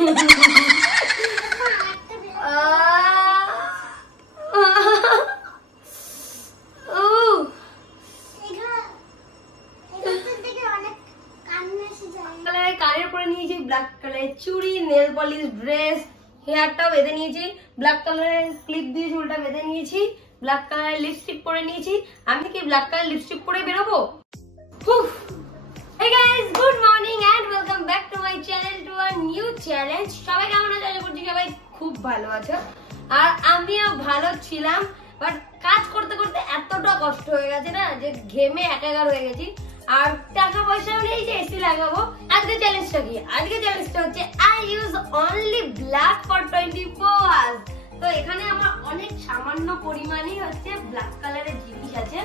কানের পরে নিয়েছি ব্ল্যাক কালারের চুড়ি, নেল পলিশ, ড্রেস, হেয়ারটাও বেঁধে নিয়েছি, ব্ল্যাক কালারের ক্লিপ দিয়ে চুলটা বেঁধে নিয়েছি, ব্ল্যাক কালারের লিপস্টিক পরে নিয়েছি। আমি কি ব্ল্যাক কালারের লিপস্টিক পরে বেরোবো? Hey guys, good morning and welcome back to my channel, to a new challenge. সবাই কেমন আছো? আশা করছি সবাই খুব ভালো আছো। আর আমিও ভালো ছিলাম, বাট কাজ করতে করতে এতটা কষ্ট হয়ে গেছে না যে ঘেমে একাকার হয়ে গেছি। আর টাকা পয়সাও নেই যে এসি লাগাবো। আজকে চ্যালেঞ্জটা কি? আজকে চ্যালেঞ্জটা হচ্ছে I use only black for 24 hours। তো এখানে আমার অনেক সামান্য পরিমাণই হচ্ছে ব্ল্যাক কালারের জিনিস আছে।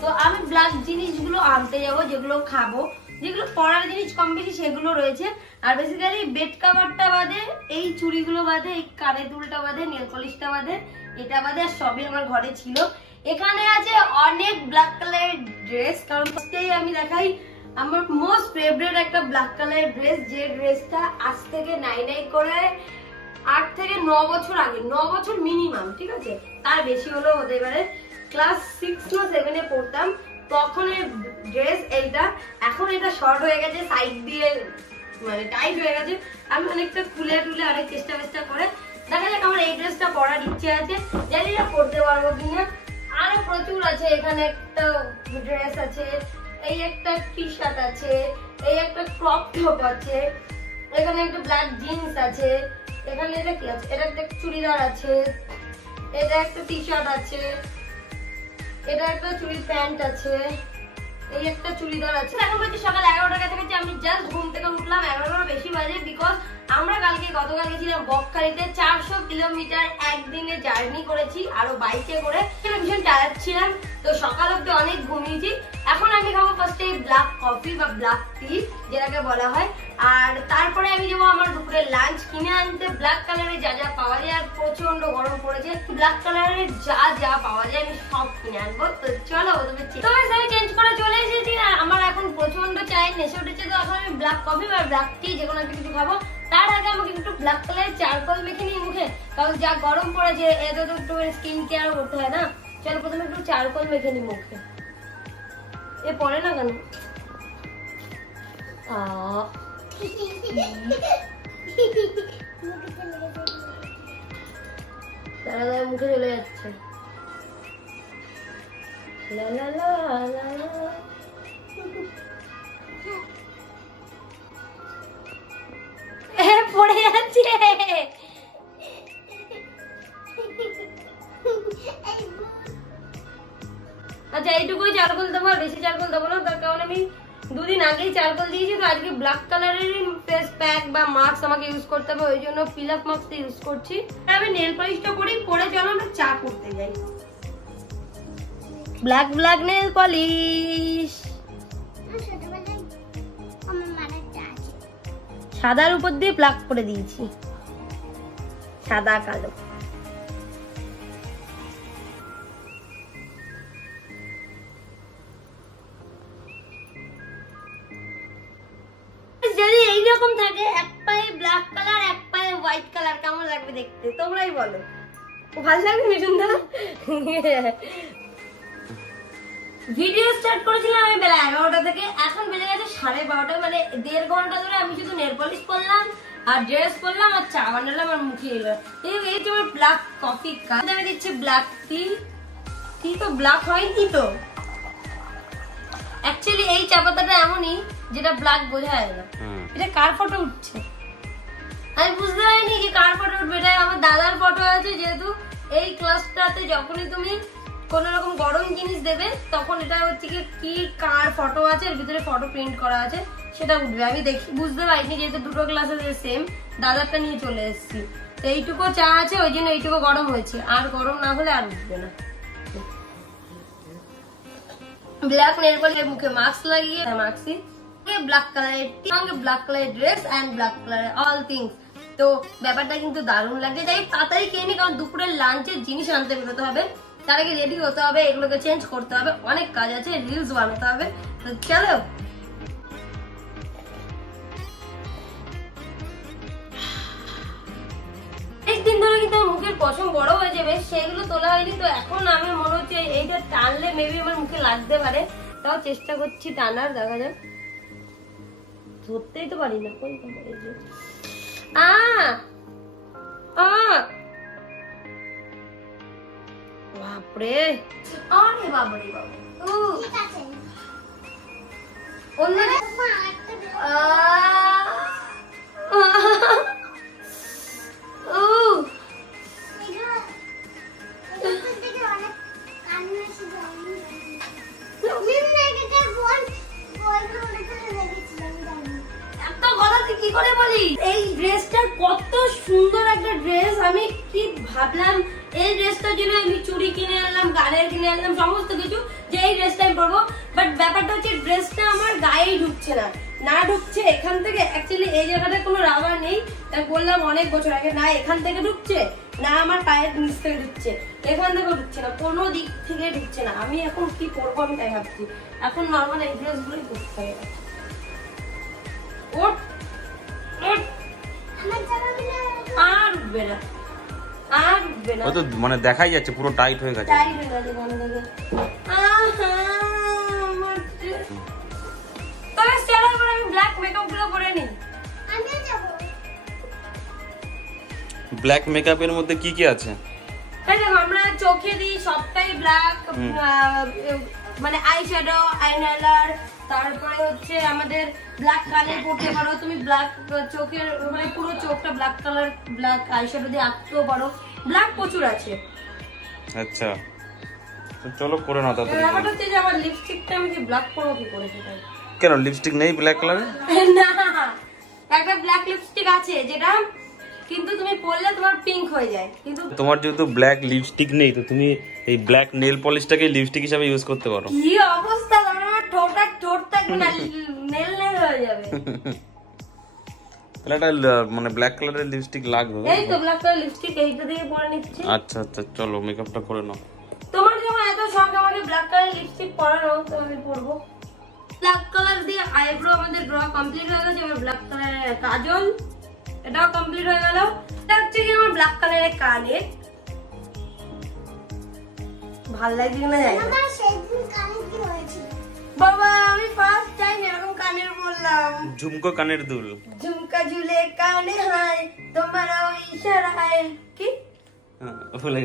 তো আমি ব্ল্যাক জিনিসগুলো আনতে যাবো, যেগুলো খাবো, যেগুলো পরার জিনিস কম বেশি সেগুলো রয়েছে। আর বেসিক্যালি বেড কাভারটা বাদে, এই চুড়িগুলো বাদে, এই কানের দুলটা বাদে, নেল পলিশটা বাদে, এটা বাদে আর সবই আমার ঘরে ছিল। এখানে আছে অনেক ব্ল্যাক কালারের ড্রেস, কারণ ফার্স্টেই আমি দেখাই আমার মোস্ট ফেভারিট একটা ব্ল্যাক কালারের ড্রেস, যে ড্রেসটা আজ থেকে নাই করে 8 থেকে 9 বছর আগে, 9 বছর মিনিমাম, ঠিক আছে, তার বেশি হলেও হতে পারে, ক্লাস 6 না 7 এ পড়তাম তখনের ড্রেস এইটা। এখন এটা শর্ট হয়ে গেছে, সাইড দিয়ে মানে টাইট হয়ে গেছে। আমি অনেকটা খুলে টুলে অনেক চেষ্টা করে দেখা যাক। আমার এই ড্রেসটা পরার ইচ্ছে আছে, জানি না পরতে পারবো কিনা। আরো প্রচুর আছে, এখানে একটা ড্রেস আছে, এই একটা টি শার্ট আছে, এই একটা ক্রপ টপ আছে, এখানে একটা ব্ল্যাক জিন্স আছে, এখানে এটা কি আছে, এটা একটা চুড়িদার আছে, এটা একটা টি শার্ট আছে, এটা একটা চুড়ি প্যান্ট আছে, এই একটা চুড়িদার আছে। এখন বাজে সকাল 11টার কাছাকাছি। আমি জাস্ট ঘুম থেকে উঠলাম, 11টার বেশি বাজে, বিকজ আমরা গতকাল গেছিলাম বকখালিতে। 400 কিলোমিটার একদিনে জার্নি করেছি, আরো বাইকে করে, ভীষণ চালাচ্ছিলাম। তো সকাল অব্দি অনেক ঘুমিয়েছি। এখন আমি খাবো ফার্স্টে ব্ল্যাক কফি বা ব্ল্যাক টি যেটাকে বলা হয়। আর তারপরে আমি যাবো আমার দুপুরের লাঞ্চ কিনে আনতে। ব্ল্যাক কালারের যা যা পাওয়া যায়, আর প্রচন্ড গরম পড়েছে, ব্ল্যাক কালারের যা পাওয়া যায় আমি সব কিনে আনবো। তো চলো তোমার চেঞ্জ করে চলে এসেছি। আর আমার এখন প্রচন্ড চায়ের নেশে উঠেছে, তো এখন আমি ব্ল্যাক কফি বা ব্ল্যাক টি যেকোনো একটা কিছু খাবো। তার আগে আমাকে একটু ব্ল্যাক কালারের চারকোল মেখে নিই মুখে, কারণ যা গরম পড়েছে এত তো একটু স্কিন কেয়ার করতে হয় না। চলো প্রথমে একটু চারকোল মেখে নিই মুখে। এ পড়ে না কেন? দাঁড়া মুখে চলে যাচ্ছে। পড়ে যাচ্ছে। আচ্ছা এইটুকুই চারকোল দেবো, আর বেশি চারকোল দেবো না, তার কারণ আমি 2 দিন আগেই চারকোল দিয়েছি। তো আজকে ব্ল্যাক কালারের ফেস প্যাক বা মাস্ক আমাকে ইউজ করতে হবে, ওই জন্য পিল আপ মাস্ক ইউজ করছি। আমি নেল পলিশটা করি, পরে চলো আমরা চা করতে যাই। ব্ল্যাক নেল পলিশ, সাদার উপর দিয়ে ব্ল্যাক করে দিয়েছি, সাদা কালো। যদি এইরকম থাকে, এক পায়ে ব্ল্যাক কালার এক পায়ে হোয়াইট কালার, কেমন লাগবে দেখতে তোমরাই বলো? ভালো লাগবে মিঠুন দা? ভিডিও স্টার্ট করেছিলাম আমি বেলা 11টা থেকে, এখন বেজে গেছে 12:30, মানে 1.5 ঘন্টা ধরে আমি শুধু নেল পলিশ করলাম আর ড্রেস করলাম আর চা বানালাম আর মুখে এলো। এই যে আমার ব্ল্যাক কফি কাপ, আমি দিচ্ছি ব্ল্যাক টি তো ব্ল্যাক হয়নি তো। অ্যাকচুয়ালি এই চা পাতাটা এমনই যেটা ব্ল্যাক বোঝা যায় না। এটা কার ফটো উঠছে আমি বুঝতে পারিনি কি কার ফটো উঠবে। এটা আমার দাদার ফটো আছে, যেহেতু এই ক্লাসটাতে যখনই তুমি কোন রকম গরম জিনিস দেবে তখন এটা হচ্ছে কি কার ফটো আছে, এর ভিতরে ফটো প্রিন্ট করা আছে, সেটা উঠবে। আমি দেখি বুঝতে পারিনি, যেহেতু দুটো ক্লাস আছে সেম, দাদারটা নিয়ে চলে এসেছি। তো এইটুকু চা আছে, ওই জন্য এইটুকু গরম হয়েছে, আর গরম না হলে আর উঠবে না। ব্ল্যাক নেল পলিশ, মুখে মাস্ক লাগিয়ে মাস্কই ব্ল্যাক কালারের সঙ্গে ব্ল্যাক কালারের ড্রেস এন্ড ব্ল্যাক কালারের অল থিংস। তো ব্যাপারটা কিন্তু দারুণ লাগছে। তাই তাড়াতাড়ি খেয়ে নি, কারণ দুপুরের লাঞ্চের জিনিস আনতে বেরোতে হবে, তার আগে রেডি হতে হবে, এগুলোকে চেঞ্জ করতে হবে, অনেক কাজ আছে, রিলস বানাতে হবে। তো চলো পশম বড় হয়ে যাবে সেগুলো তোলা হয়নি। তো এখন আমার মনে হচ্ছে এইটা টানলে মেবি আমার মুখে লাগতে পারে, তাও চেষ্টা করছি টানার, দেখা যাক। ধরতেই তো পারি না, কোন বাপরে, আরে বাবারে বাবা, ঠিক আছে অন্য কি করে বলি। এই ড্রেসটা কত সুন্দর একটা ড্রেস, আমি কি ভাবলাম এই ড্রেসটার জন্য আমি চুড়ি কিনে আনলাম, গানের কিনে আনলাম, সমস্ত কিছু, যে এই ড্রেসটা আমি পরবো। বাট ব্যাপারটা হচ্ছে ড্রেসটা আমার গায়েই ঢুকছে না, না ঢুকছে এখান থেকে। অ্যাকচুয়ালি এই জায়গাটা কোনো রাবার নেই, তাই বললাম অনেক বছর আগে, না এখান থেকে ঢুকছে না আমার পায়ের নিচ থেকে ঢুকছে, এখান থেকেও ঢুকছে না, কোনো দিক থেকে ঢুকছে না। আমি এখন কি করবো আমি তাই ভাবছি। এখন নর্মাল এই ড্রেসগুলোই পরতে হবে। ওর আর উঠবে না, আর উঠবে না, মানে দেখাই যাচ্ছে পুরো টাইট হয়ে গেছে। তবে স্টাইলের পরে আমি ব্ল্যাক মেকআপ গুলো করে নিই। ব্ল্যাক মেকআপের মধ্যে কি কি আছে? আমরা চোখে দিই সবটাই ব্ল্যাক, মানে আই শ্যাডো, আইলাইনার, তারপরে হচ্ছে আমাদের ব্ল্যাক কানে পড়তে পারো তুমি, ব্ল্যাক চোখের মানে পুরো চোখটা black colour, black eye shadow দিয়ে আঁকতেও পারো, ব্ল্যাক প্রচুর আছে। আচ্ছা তো চলো করে নাও তাহলে। ব্যাপারটা হচ্ছে যে আমার লিপস্টিকটা আমি কি ব্ল্যাক করবো কি করে সেটা? কেন লিপস্টিক নেই ব্ল্যাক কালারে? না, একটা ব্ল্যাক লিপস্টিক আছে যেটা কিন্তু তুমি পরলে তোমার পিঙ্ক হয়ে যায়। কিন্তু তোমার যেহেতু ব্ল্যাক লিপস্টিক নেই তো তুমি এই ব্ল্যাক নেল পলিশটাকে লিপস্টিক হিসেবে ইউজ করতে পারো। কি অবস্থা, আমার ঠোঁট থাকবে না, নেল নেল হয়ে যাবে। তাহলে একটা মানে ব্ল্যাক কালারের লিপস্টিক লাগবে। এই তো ব্ল্যাক কালার লিপস্টিক এইটা দিয়ে পরে নিচ্ছি। আচ্ছা আচ্ছা চলো মেকআপটা করে নাও। তোমার যেমন এত শখ আমাকে ব্ল্যাক কালার লিপস্টিক পরানো, তো আমি পরবো। ব্ল্যাক কালার দিয়ে আইব্রো আমাদের ড্র কমপ্লিট হয়ে গেছে। এবার ব্ল্যাক কালারের কাজল, এটাও কমপ্লিট হয়ে গেল। এটা হচ্ছে কি আমার ব্ল্যাক কালারের কানে, ভালো লাগছে কিনা জানি না। বাবা আমি ফার্স্ট টাইম এরকম কানের বললাম। ঝুমকো কানের দুল, ঝুমকা ঝুলে কানে হায় তোমার ইশারায়, কি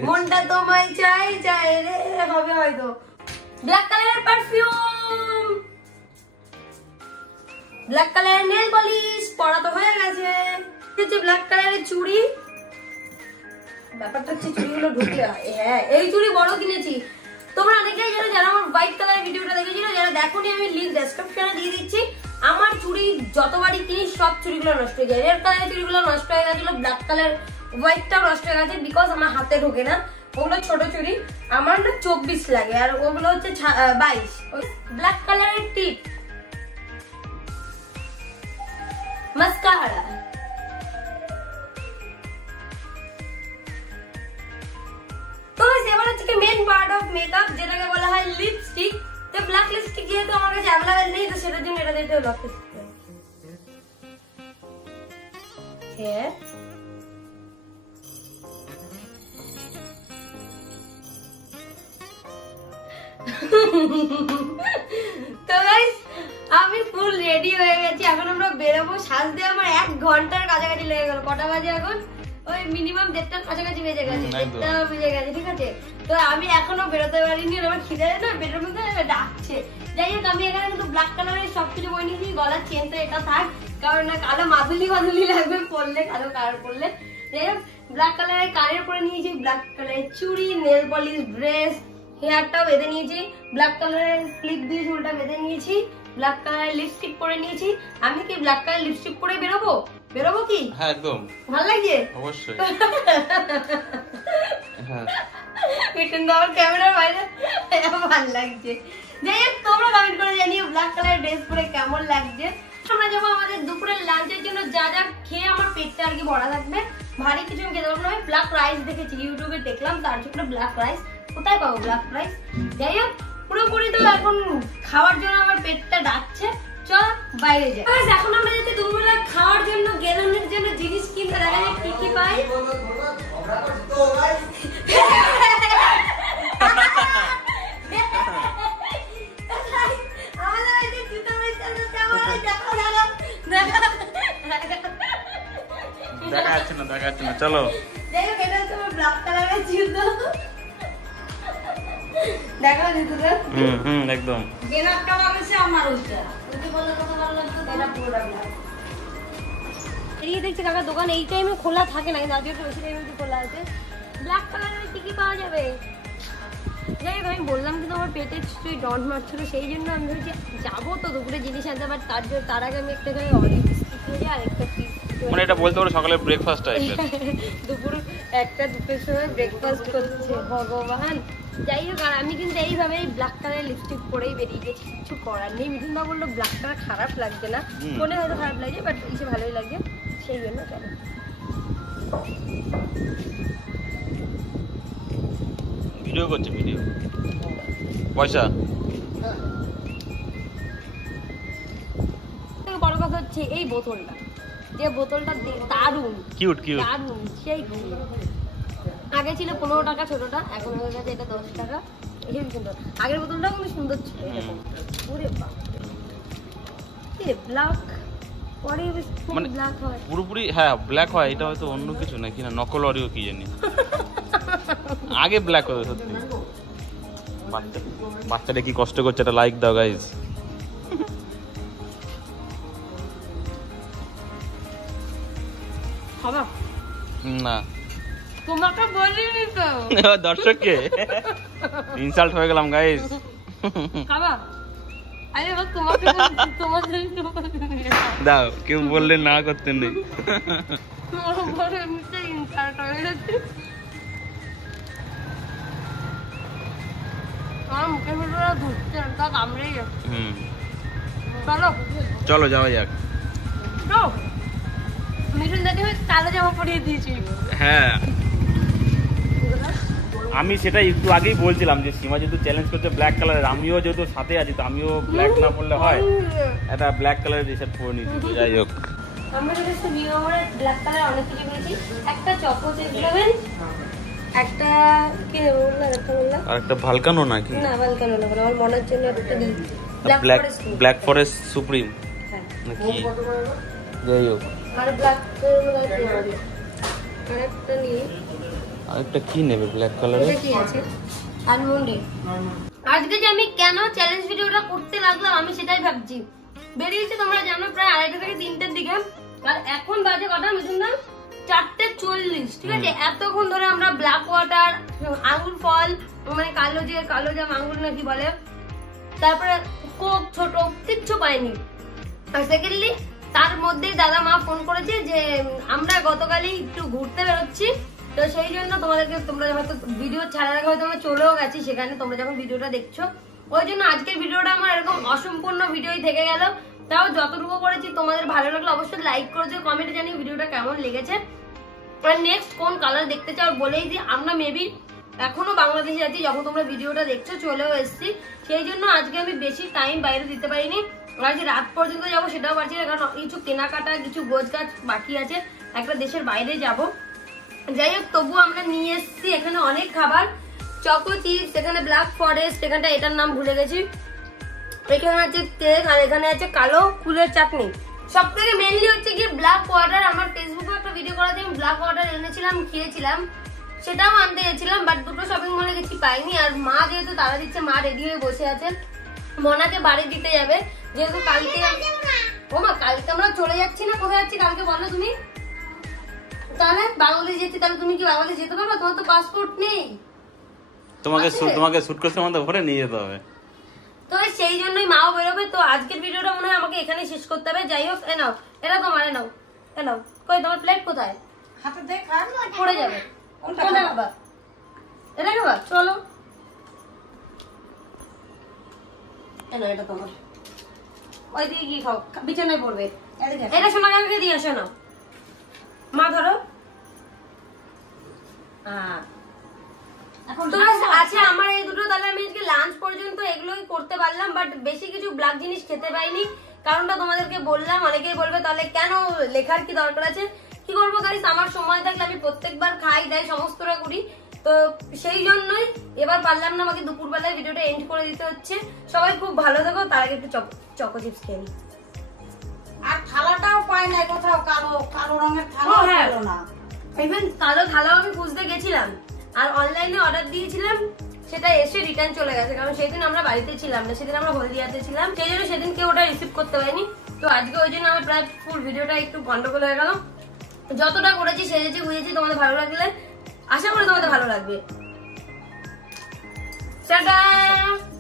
মনটা তোমায় চাই চাই রে হবে হয়তো। ব্ল্যাক কালারের পারফিউম, ব্ল্যাক কালারের নেল পলিশ পরা তো হয়ে গেছে। হচ্ছে ব্ল্যাক কালারের চুড়ি, ব্যাপারটা হচ্ছে চুড়িগুলো ঢুকে, হ্যাঁ এই চুড়ি বড় কিনেছি। তোমরা অনেকেই জানো যারা আমার হোয়াইট কালারের ভিডিওটা দেখেছিল, যারা দেখোনি আমি লিংক ডেসক্রিপশনে দিয়ে দিচ্ছি। আমার চুড়ি যতবারই কিনি সব চুড়িগুলো নষ্ট হয়ে যায়। রেড কালারের চুড়িগুলো নষ্ট হয়ে গেছিল, ব্ল্যাক কালার হোয়াইটটাও নষ্ট হয়ে গেছে, বিকজ আমার হাতে ঢোকে না। ওগুলো ছোট চুড়ি, আমার না 24 লাগে, আর ওগুলো হচ্ছে 22। ব্ল্যাক কালারের টিপ, মাস্কারা, তো এবার হচ্ছে মেন পার্ট অফ মেকআপ যেটাকে বলা হয় লিপস্টিক। তো ব্ল্যাক লিপস্টিক যেহেতু আমার কাছে অ্যাভেলেবেল নেই, তো সেটার জন্য এটা দিতে হলো। তো গাইস আমি ফুল রেডি হয়ে গেছি, এখন আমরা বেরোবো। সাজতে আমার 1 ঘন্টার কাছাকাছি লেগে গেল। কটা বাজে এখন? ওই মিনিমাম 1:30টার কাছাকাছি বেজে গেছে, 1:30টা বেজে গেছে, ঠিক আছে। তো আমি এখনো বেরোতে পারিনি, আমার খিদে না বেডের মধ্যে ডাকছে। যাই হোক আমি এখানে কিন্তু ব্ল্যাক কালারের সবকিছু বই নিয়েছি। গলার চেন তো এটা থাক, কারণ না কালো মাদুলি লাগবে পরলে, কালো কালার পরলে। যাই হোক ব্ল্যাক কালারের কানের পরে নিয়েছি, ব্ল্যাক কালারের চুড়ি, নেল পলিশ, ড্রেস, হেয়ারটাও বেঁধে নিয়েছি, ব্ল্যাক কালারের ক্লিপ দিয়ে চুলটা বেঁধে নিয়েছি, ব্ল্যাক কালারের লিপস্টিক পরে নিয়েছি। আমি কি ব্ল্যাক কালার লিপস্টিক পরে বেরোবো? বেরোবো কি? হ্যাঁ একদম ভালো লাগছে, অবশ্যই। হ্যাঁ কিন্তু আমার ক্যামেরার বাইরে ভালো লাগছে। যাই হোক তোমরা কমেন্ট করে জানিও ব্ল্যাক কালারের ড্রেস পরে কেমন লাগছে। আমরা যাবো আমাদের দুপুরের লাঞ্চের জন্য, যা যা খেয়ে আমার পেটটা আর কি ভরা থাকবে। ভারী কিছু আমি খেতে পারবো না। ব্ল্যাক রাইস দেখেছি ইউটিউবে, দেখলাম তার জন্য ব্ল্যাক রাইস। কোথায় পাবো ব্ল্যাক রাইস? যাই হোক পুরোপুরি তো এখন খাওয়ার জন্য আমার পেটটা ডাকছে, চল বাইরে যাই। এখন আমরা যাতে দুপুরবেলা খাওয়ার জন্য গেলামের জন্য জিনিস কিনতে, দেখা যায় কি কি পাই। দেখা যাচ্ছে না চলো। একদম দেখছি কাকা দোকান এই টাইমে খোলা থাকে না, কিন্তু আজকে একটু বেশি টাইমে খোলা আছে। ব্ল্যাক কালারের কি কি পাওয়া যাবে? যাই হোক, আমি বললাম কিন্তু আমার পেটে তুই ডন্ট মারছিল, সেই জন্য আমি ভাবছি যাবো তো দুপুরে জিনিস আনতে, বাট তার আগে আমি একটা খাই অরেঞ্জ বিস্কিট খেয়ে যাই আর একটা পিস, মানে এটা বলতে পারো সকালে ব্রেকফাস্ট টাইপের। দুপুর দুটোর সময় ব্রেকফাস্ট করছে ভগবান। যাই হোক, আর আমি কিন্তু এইভাবে ব্ল্যাক কালারের লিপস্টিক পরেই বেরিয়ে গেছি, কিছু করার নেই। মিঠুন দা বললো ব্ল্যাক কালার খারাপ লাগছে না, মনে হয়তো খারাপ লাগছে, বাট এসে ভালোই লাগছে, সেই জন্য চলো। ভিডিও করছে, ভিডিও পয়সা। বড় কথা হচ্ছে এই বোতলটা, যে বোতলটা দারুণ কিউট কিউট দারুণ, সেই আগে ছিল 15 টাকা ছোটটা, এখন হয়ে গেছে এটা 10 টাকা। হেবি সুন্দর, আগের বোতলটাও খুব সুন্দর ছিল। ওরে বাপ রে, ব্ল্যাক পরে মানে ব্ল্যাক হয় পুরোপুরি, হ্যাঁ ব্ল্যাক হয়। এটা হয়তো অন্য কিছু নাকি না, নকল অরিও কি জানি। আগে ব্ল্যাক হতো সত্যি। বাচ্চাটা কি কষ্ট করছে, এটা লাইক দাও গাইজ। খাবা না তোমাকে বলিনি তো, দর্শককে ইনসাল্ট হয়ে গেলাম গাইজ। খাবা? আরে বাবা তোমাকে তোমাদের দাও, কেউ বললে না করতে নেই। বড় এমনিতে ইনসাল্ট হয়ে গেছে। আমার মুখের ভিতরে ঘুরছে, তা কামড়েই যাচ্ছে। চলো চলো যাওয়া যাক। মিঠুন দাকে কালো জামা পরিয়ে দিয়েছি। হ্যাঁ, আমি সেটা একটু আগেই বলছিলাম যে সীমা যেহেতু চ্যালেঞ্জ করছে ব্ল্যাক কালারের, আমিও যেহেতু সাথে আছি তো আমিও ব্ল্যাক না পরলে হয়, একটা ব্ল্যাক কালারের টি শার্ট পরে নিচ্ছি। যাই হোক, আমরা যেটা নিয়মের ব্ল্যাক কালার অনেক কিছু পেয়েছি। একটা চকো চেক নেবেন, একটা কি বললাম, একটা বললাম আর একটা ভালকানো নাকি না, ভালকানো না, আমার মনের জন্য একটা দিই ব্ল্যাক ফরেস্ট সুপ্রিম নাকি। যাই হোক, আর ব্ল্যাক আরেকটা নিয়ে আরেকটা কি নেবে ব্ল্যাক কালারের? এটা কি আছে আলমন্ডে। আজকে যে আমি কেন চ্যালেঞ্জ ভিডিওটা করতে লাগলাম আমি সেটাই ভাবছি। বেরিয়েছে তোমরা জানো প্রায় 2:30 থেকে 3টের দিকে, আর এখন বাজে কটা মিঠুন না? 4:40। ঠিক আছে, এতক্ষণ ধরে আমরা ব্ল্যাক ওয়াটার, আঙ্গুর ফল, মানে কালো জাম আঙ্গুর নাকি বলে, তারপরে কোক ছোট, কিচ্ছু পাইনি। আর সেকেন্ডলি তার মধ্যেই দাদা মা ফোন করেছে যে আমরা গতকালই একটু ঘুরতে বেরোচ্ছি, তো সেই জন্য তোমাদেরকে, তোমরা হয়তো ভিডিও ছাড়ার আগে হয়তো আমরা চলেও গেছি সেখানে, তোমরা যখন ভিডিওটা দেখছো, ওই জন্য আজকের ভিডিওটা আমার এরকম অসম্পূর্ণ ভিডিওই থেকে গেল। তাও যতটুকু করেছি তোমাদের ভালো লাগলো অবশ্যই লাইক করে দিও, কমেন্টে জানিয়ে ভিডিওটা কেমন লেগেছে, আর নেক্সট কোন কালার দেখতে চাও বলেই দিই। আমরা মেবি এখনো বাংলাদেশে আছি যখন তোমরা ভিডিওটা দেখছো, চলেও এসেছি, সেই জন্য আজকে আমি বেশি টাইম বাইরে দিতে পারিনি। আজকে রাত পর্যন্ত যাবো সেটাও পারছি না, কারণ কিছু কেনাকাটা, কিছু গোছগাছ বাকি আছে, একটা দেশের বাইরে যাব। যাই হোক, তবুও আমরা নিয়ে এসেছি এখানে অনেক খাবার, চকো চিপস, এখানে ব্ল্যাক ফরেস্ট, এখানটা এটার নাম ভুলে গেছি, এখানে আছে কেক, আর এখানে আছে কালো কুলের চাটনি। সব থেকে মেনলি হচ্ছে কি ব্ল্যাক ওয়াটার। আমার ফেসবুকে একটা ভিডিও করাতে আমি ব্ল্যাক ওয়াটার এনেছিলাম, খেয়েছিলাম, সেটাও আনতে গেছিলাম, বাট দুটো শপিং মলে গেছি পাইনি। আর মা যেহেতু তারা দিচ্ছে, মা রেডি হয়ে বসে আছেন, মনাকে বাড়ি দিতে যাবে, যেহেতু কালকে কালকে আমরা চলে যাচ্ছি না। কোথায় যাচ্ছি কালকে বলো তুমি? তাহলে বাংলাদেশ যেতে, তাহলে তুমি কি বাংলাদেশ যেতে পারবে? তোমার তো পাসপোর্ট নেই। তোমাকে সুটকেসের মধ্যে ভরে নিয়ে যেতে হবে, তো সেই জন্যই মাও বেরোবে। তো আজকের ভিডিওটা মনে হয় আমাকে এখানে শেষ করতে হবে। যাই হোক, নাও এটা তোমার, নাও নাও, কই তোমার প্লেট কোথায়? হাতে দেখ, পড়ে যাবে। কোনটা খাবা? এটা খাবা? চলো, এটা তোমার, ওই দিকে কি খাও, বিছানায় পড়বে। এটা সোনা কাকাকে দিয়ে আসো না, মা ধরো। আচ্ছা, আমার এই দুটো, তাহলে আমি আজকে লাঞ্চ পর্যন্ত এগুলোই করতে পারলাম, বাট বেশি কিছু ব্ল্যাক জিনিস খেতে পাইনি। কারণটা তোমাদেরকে বললাম, অনেকেই বলবে তাহলে কেন, লেখার কি দরকার আছে? কি করবো গাইস, আমার সময় থাকলে আমি প্রত্যেকবার খাই দাই সমস্তটা করি, তো সেই জন্যই এবার পারলাম না, আমাকে দুপুরবেলায় ভিডিওটা এন্ড করে দিতে হচ্ছে। সবাই খুব ভালো থাকো, তার আগে একটু চকো চিপস খেয়ে নিই। আর থালাটাও পাই না কোথাও, কালো কালো রঙের থালা পেলো না। ইভেন কালো থালাও আমি খুঁজতে গেছিলাম, আর অনলাইনে অর্ডার দিয়েছিলাম, সেটা এসে রিটার্ন চলে গেছে, কারণ সেদিন আমরা বাড়িতে ছিলাম না, সেদিন আমরা হলদিয়াতে ছিলাম, সেই জন্য সেদিন কেউ ওটা রিসিভ করতে পারেনি। তো আজকে ওই জন্য আমার প্রায় ফুল ভিডিওটা একটু গন্ডগোল হয়ে গেল। যতটা করেছি সেজেছি বুঝেছি, তোমাদের ভালো লাগলে আশা করি তোমাদের ভালো লাগবে। টাটা।